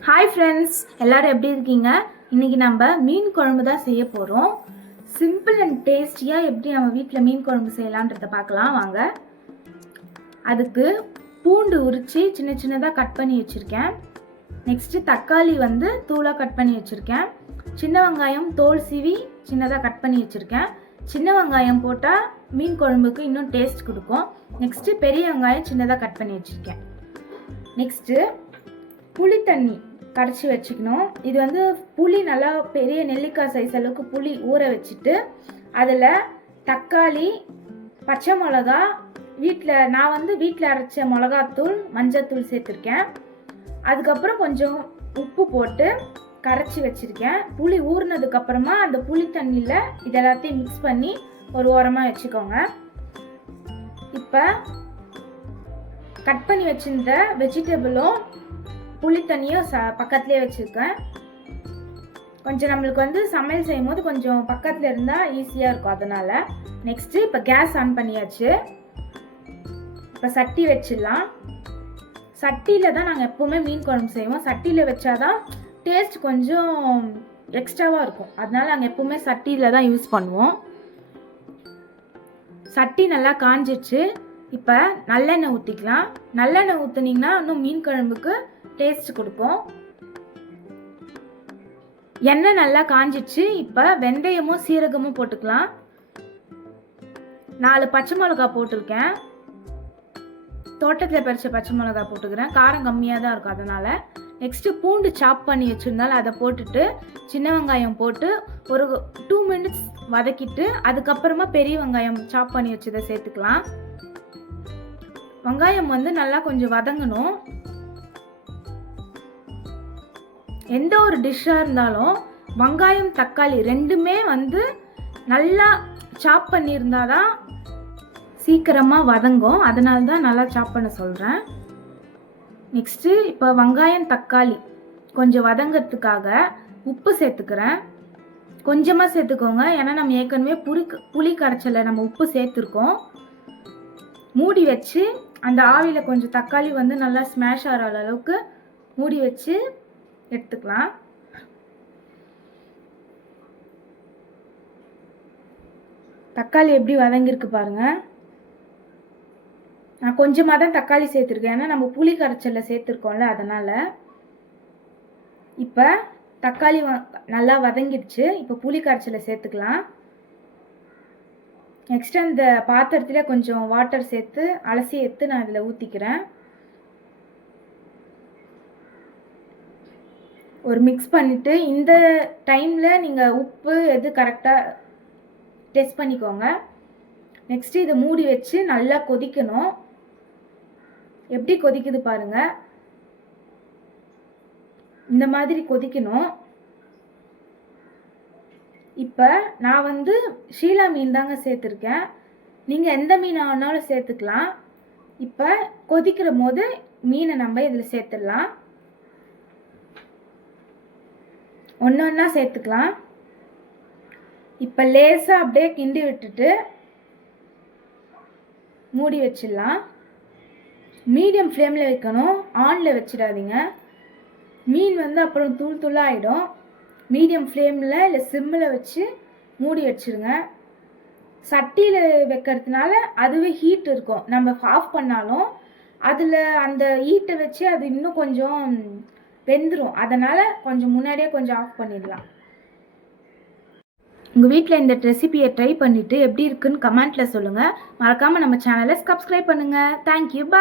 Hi friends, எல்லோரும் எப்படி இருக்கீங்க? இன்றைக்கி நம்ம மீன் குழம்பு தான் செய்ய போகிறோம். சிம்பிள் அண்ட் டேஸ்டியாக எப்படி நம்ம வீட்டில் மீன் குழம்பு செய்யலான்றதை பார்க்கலாம் வாங்க. அதுக்கு பூண்டு உரித்து சின்ன சின்னதாக கட் பண்ணி வச்சுருக்கேன். நெக்ஸ்ட்டு தக்காளி தூளாக கட் பண்ணி வச்சுருக்கேன். சின்ன வெங்காயம் தோல் சீவி சின்னதாக கட் பண்ணி வச்சுருக்கேன். சின்ன வெங்காயம் போட்டால் மீன் குழம்புக்கு இன்னும் டேஸ்ட் கொடுக்கும். நெக்ஸ்ட்டு பெரிய வெங்காயம் சின்னதாக கட் பண்ணி வச்சுருக்கேன். நெக்ஸ்ட்டு புளி தண்ணி கரைச்சி வச்சுக்கணும். இது புளி நல்லா பெரிய நெல்லிக்காய் சைஸ் அளவுக்கு புளி ஊற வச்சுட்டு அதில் தக்காளி, பச்சை மிளகா, நான் வீட்டில் அரைச்ச மிளகாத்தூள், மஞ்சத்தூள் சேர்த்துருக்கேன். அதுக்கப்புறம் கொஞ்சம் உப்பு போட்டு கரைச்சி வச்சுருக்கேன். புளி ஊறினதுக்கப்புறமா அந்த புளி தண்ணியில் இது எல்லாத்தையும் மிக்ஸ் பண்ணி ஒரு ஓரமாக வச்சுக்கோங்க. இப்போ கட் பண்ணி வச்சிருந்த வெஜிடபிளும் புளி தண்ணியும் பக்கத்துலேயே வச்சுருக்கேன். கொஞ்சம் நம்மளுக்கு சமையல் செய்யும் போது கொஞ்சம் பக்கத்தில் இருந்தால் ஈஸியாக இருக்கும். அதனால் நெக்ஸ்ட்டு இப்போ கேஸ் ஆன் பண்ணியாச்சு. இப்போ சட்டி வச்சிடலாம். சட்டியில் தான் நாங்கள் எப்போவுமே மீன் குழம்பு செய்வோம். சட்டியில் வச்சாதான் டேஸ்ட் கொஞ்சம் எக்ஸ்ட்ராவாக இருக்கும். அதனால நாங்கள் எப்போவுமே சட்டியில் தான் யூஸ் பண்ணுவோம். சட்டி நல்லா காஞ்சிச்சு. இப்போ நல்லெண்ணெய் ஊற்றிக்கலாம். நல்லெண்ணெய் ஊற்றுனீங்கன்னா இன்னும் மீன் குழம்புக்கு டேஸ்ட் கொடுக்கும். எண்ணெய் நல்லா காஞ்சிச்சு. இப்போ வெந்தயமும் சீரகமும் போட்டுக்கலாம். 4 பச்சை மிளகா போட்டிருக்கேன். தோட்டத்தில் பறிச்ச பச்சை மிளகா போட்டுக்கிறேன். காரம் கம்மியாக தான் இருக்கும் அதனால். நெக்ஸ்ட்டு பூண்டு சாப் பண்ணி வச்சுருந்தாலும் அதை போட்டுட்டு சின்ன வெங்காயம் போட்டு ஒரு 2 மினிட்ஸ் வதக்கிட்டு அதுக்கப்புறமா பெரிய வெங்காயம் சாப் பண்ணி வச்சதை சேர்த்துக்கலாம். வெங்காயம் நல்லா கொஞ்சம் வதங்கணும். எந்த ஒரு டிஷ்ஷாக இருந்தாலும் வெங்காயம் தக்காளி ரெண்டுமே நல்லா சாப் பண்ணியிருந்தால் தான் சீக்கிரமாக வதங்கும். அதனால தான் நல்லா சாப் பண்ண சொல்கிறேன். நெக்ஸ்ட்டு இப்போ வெங்காயம் தக்காளி கொஞ்சம் வதங்கிறதுக்காக உப்பு சேர்த்துக்கிறேன். கொஞ்சமாக சேர்த்துக்கோங்க, ஏன்னா நம்ம ஏற்கனவே புளி கரைச்சலை நம்ம உப்பு சேர்த்துருக்கோம். மூடி வச்சு அந்த ஆவியில் கொஞ்சம் தக்காளி நல்லா ஸ்மாஷ் ஆகிற அளவுக்கு மூடி வச்சு எடுத்துக்கலாம். தக்காளி எப்படி வதங்கிருக்கு பாருங்க. நான் கொஞ்சமாக தான் தக்காளி சேர்த்துருக்கேன், ஏன்னா நம்ம புளி கரைச்சலில் சேர்த்துருக்கோம்ல அதனால். இப்போ தக்காளி நல்லா வதங்கிடுச்சு. இப்போ புளி கரைச்சலை சேர்த்துக்கலாம். நெக்ஸ்ட் அந்த பாத்திரத்தில் கொஞ்சம் வாட்டர் சேர்த்து அலசி எடுத்து நான் இதில் ஊற்றிக்கிறேன். ஒரு மிக்ஸ் பண்ணிவிட்டு இந்த டைமில் நீங்கள் உப்பு எது கரெக்டாக டெஸ்ட் பண்ணிக்கோங்க. நெக்ஸ்ட்டு இதை மூடி வச்சு நல்லா கொதிக்கணும். எப்படி கொதிக்குது பாருங்கள், இந்த மாதிரி கொதிக்கணும். இப்போ நான் ஷீலா மீன் தாங்க சேர்த்துருக்கேன். நீங்கள் எந்த மீன் ஆனாலும் சேர்த்துக்கலாம். இப்போ கொதிக்கிற போது மீனை நம்ம இதில் சேர்த்துடலாம். ஒன்று ஒன்றா சேர்த்துக்கலாம். இப்போ லேசாக அப்படியே கிண்டி விட்டுட்டு மூடி வச்சிடலாம். மீடியம் ஃப்ளேமில் வைக்கணும், ஆனில் வச்சிடாதீங்க. மீன் அப்புறம் தூள் தூளாகிடும். மீடியம் ஃப்ளேமில் இல்லை சிம்மில் வச்சு மூடி வச்சுருங்க. சட்டியில் வைக்கிறதுனால அதுவே ஹீட் இருக்கும். நம்ம ஆஃப் பண்ணாலும் அதில் அந்த ஹீட்டை வச்சு அது இன்னும் கொஞ்சம் வெந்துடும். அதனால் கொஞ்சம் முன்னாடியே கொஞ்சம் ஆஃப் பண்ணிடலாம். உங்கள் வீட்டில் இந்த ரெசிபியை ட்ரை பண்ணிவிட்டு எப்படி இருக்குன்னு கமெண்ட்டில் சொல்லுங்கள். மறக்காமல் நம்ம சேனலை சப்ஸ்கிரைப் பண்ணுங்கள். தேங்க்யூ, பாய்.